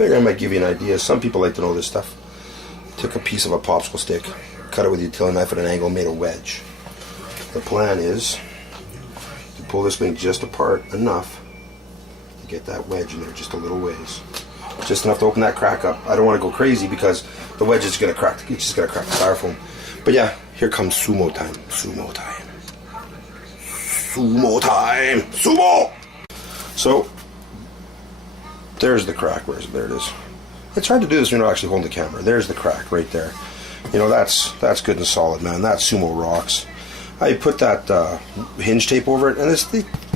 figure I might give you an idea. Some people like to know this stuff. Took a piece of a popsicle stick, cut it with a utility knife at an angle, made a wedge. The plan is to pull this wing just apart enough to get that wedge in there just a little ways. Just enough to open that crack up. I don't want to go crazy because the wedge is going to crack. It's just going to crack the styrofoam. But yeah, here comes sumo time. Sumo time. Sumo time. Sumo! So, there's the crack. Where is it? There it is. It's hard to do this when you're not actually holding the camera. There's the crack right there. You know, that's good and solid, man. That sumo rocks. I put that hinge tape over it, and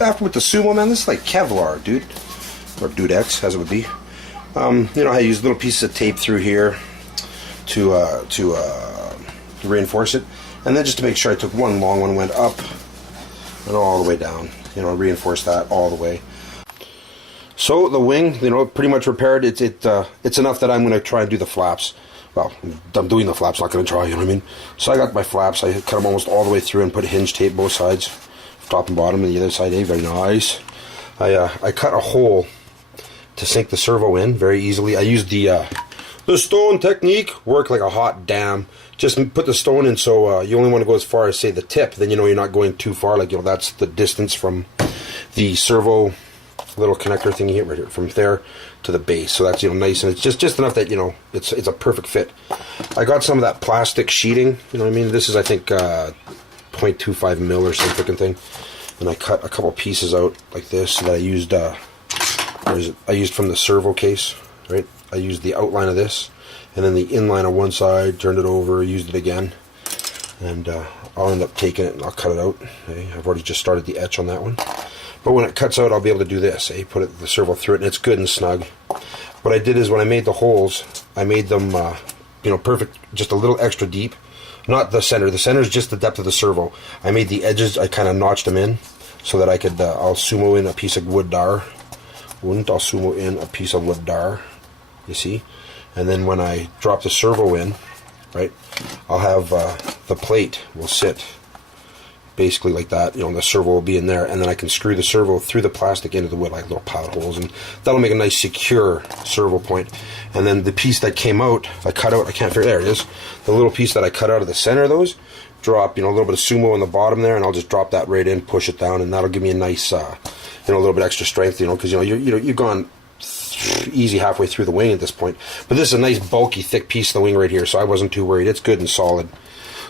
after with the sumo, man, this is like Kevlar, dude. Or Dudex, as it would be. You know, I use little pieces of tape through here to reinforce it. And then just to make sure I took one long one, went up and all the way down. You know, reinforce that all the way. So the wing, you know, pretty much repaired. It's enough that I'm going to try and do the flaps. Well, I'm doing the flaps, not going to try, you know what I mean? So I got my flaps. I cut them almost all the way through and put hinge tape both sides, top and bottom, and the other side, very nice. I cut a hole to sink the servo in very easily. I used the stone technique, work like a hot damn. Just put the stone in so you only want to go as far as, say, the tip. Then you know you're not going too far. Like, you know, that's the distance from the servo little connector thingy here, right here, from there to the base. So that's, you know, nice, and it's just enough that, you know, it's a perfect fit. I got some of that plastic sheeting, you know what I mean? This is, I think, 0.25 mil or some freaking thing. And I cut a couple pieces out like this that I used. I used from the servo case, right? I used the outline of this, and then the inline on one side, turned it over, used it again, and I'll end up taking it and I'll cut it out. Okay? I've already just started the etch on that one. But when it cuts out, I'll be able to do this. Put the servo through it, and it's good and snug. What I did is when I made the holes, I made them, you know, perfect, just a little extra deep. Not the center. The center is just the depth of the servo. I made the edges, I kind of notched them in so that I could, I'll sumo in a piece of wood dar. I'll sumo in a piece of wood dar, you see? And then when I drop the servo in, right, I'll have the plate will sit basically like that, you know, the servo will be in there, and then I can screw the servo through the plastic into the wood like little pilot holes, and that'll make a nice secure servo point. And then the piece that came out, I cut out, I can't figure, there it is, the little piece that I cut out of the center of those, drop, you know, a little bit of sumo on the bottom there, and I'll just drop that right in, push it down, and that'll give me a nice, you know, a little bit extra strength, you know, because, you know, you've gone easy halfway through the wing at this point. But this is a nice bulky thick piece of the wing right here, so I wasn't too worried. It's good and solid.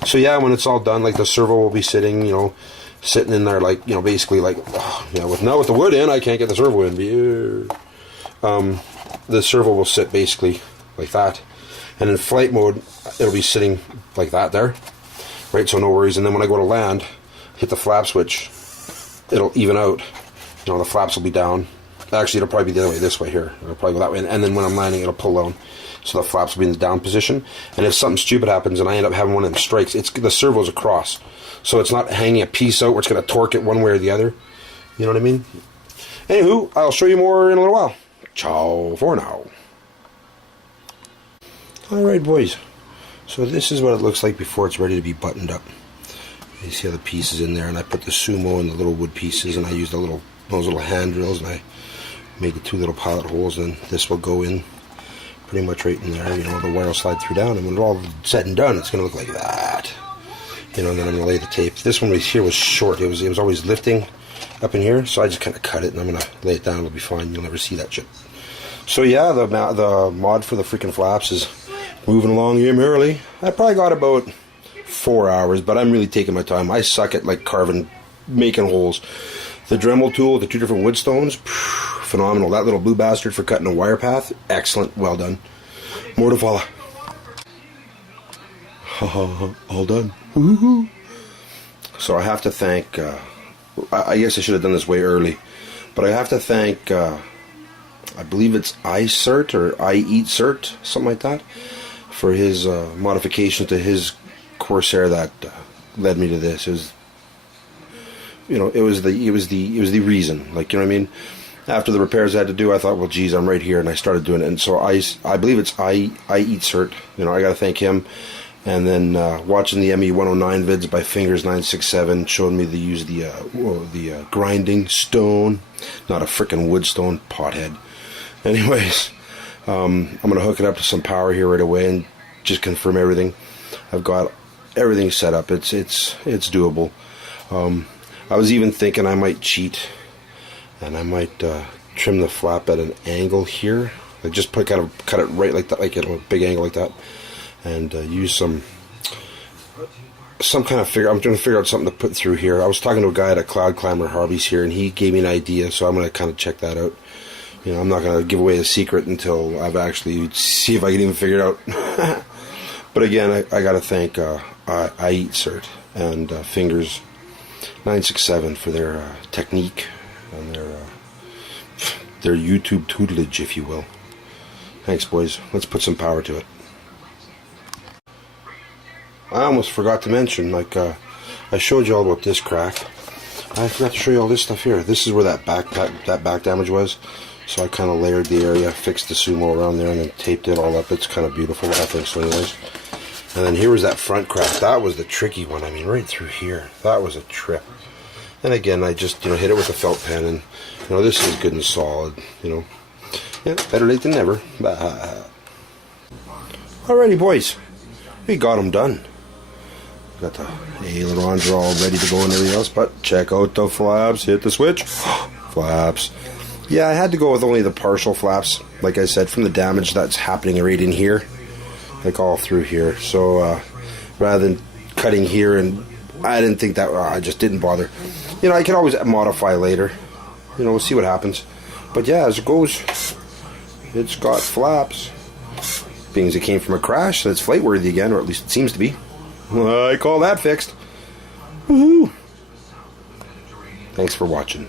So yeah, when it's all done, like the servo will be sitting, you know, sitting in there like, you know, basically like, you know, with the wood in, I can't get the servo in. The servo will sit basically like that, and in flight mode it'll be sitting like that there, right? So no worries. And then when I go to land, hit the flap switch, it'll even out. You know, the flaps will be down. Actually, it'll probably be the other way, this way here. It'll probably go that way, and then when I'm landing, it'll pull down. So the flaps will be in the down position. And if something stupid happens and I end up having one of them strikes, the servo's across. So it's not hanging a piece out where it's going to torque it one way or the other. You know what I mean? Anywho, I'll show you more in a little while. Ciao for now. Alright, boys. So this is what it looks like before it's ready to be buttoned up. You see how the pieces in there, and I put the sumo in the little wood pieces, and I used those little hand drills, and I made the two little pilot holes, and this will go in pretty much right in there. You know, the wire will slide through down, and when it's all said and done, it's going to look like that. You know, and then I'm going to lay the tape. This one right here was short. It was always lifting up in here, so I just kind of cut it, and I'm going to lay it down. It'll be fine. You'll never see that shit. So yeah, the mod for the freaking flaps is moving along here merrily. I probably got about 4 hours, but I'm really taking my time. I suck at like carving, making holes. The Dremel tool, the two different wood stones, phenomenal. That little blue bastard for cutting a wire path, excellent, well done. More to follow. All done. Woo-hoo. So I have to thank, I guess I should have done this way early, but I have to thank, I believe it's iCert or iEatCert, something like that, for his modification to his Corsair that led me to this. It was, you know, it was the reason. Like, you know what I mean? After the repairs I had to do, I thought, well, geez, I'm right here, and I started doing it. And so I believe it's iEatCert. You know, I got to thank him. And then watching the ME109 vids by Fingers967 showed me to use the grinding stone, not a frickin' wood stone, pothead. Anyways, I'm going to hook it up to some power here right away and just confirm everything. I've got everything set up. It's doable. I was even thinking I might cheat and I might trim the flap at an angle here. Like just cut it right like that, like a big angle like that, and use some kind of I'm trying to figure out something to put through here. I was talking to a guy at a Cloud Climber Hobbies here, and he gave me an idea, so I'm going to kind of check that out. You know, I'm not going to give away a secret until I've actually see if I can even figure it out. But again, I got to thank I Eat Cert and Fingers 967 for their technique and their YouTube tutelage, if you will. Thanks, boys. Let's put some power to it. I almost forgot to mention, like, I showed you all about this crack. I forgot to show you all this stuff here. This is where that back damage was. So I kind of layered the area, fixed the sumo around there, and then taped it all up. It's kind of beautiful, I think so anyways. And then here was that front crack. That was the tricky one. I mean, right through here. That was a trip. And again, I just, hit it with a felt pen, and, this is good and solid, Yeah, better late than never. Alrighty, boys. We got them done. Got the ailerons are all ready to go and everything else, but check out the flaps. Hit the switch. Flaps. Yeah, I had to go with only the partial flaps, like I said, from the damage that's happening right in here, like all through here. So rather than cutting here, and I didn't think that, I just didn't bother. I can always modify later. We'll see what happens. But yeah, as it goes, it's got flaps. Being as it came from a crash, so it's flight worthy again, or at least it seems to be. I call that fixed. Woohoo! Thanks for watching.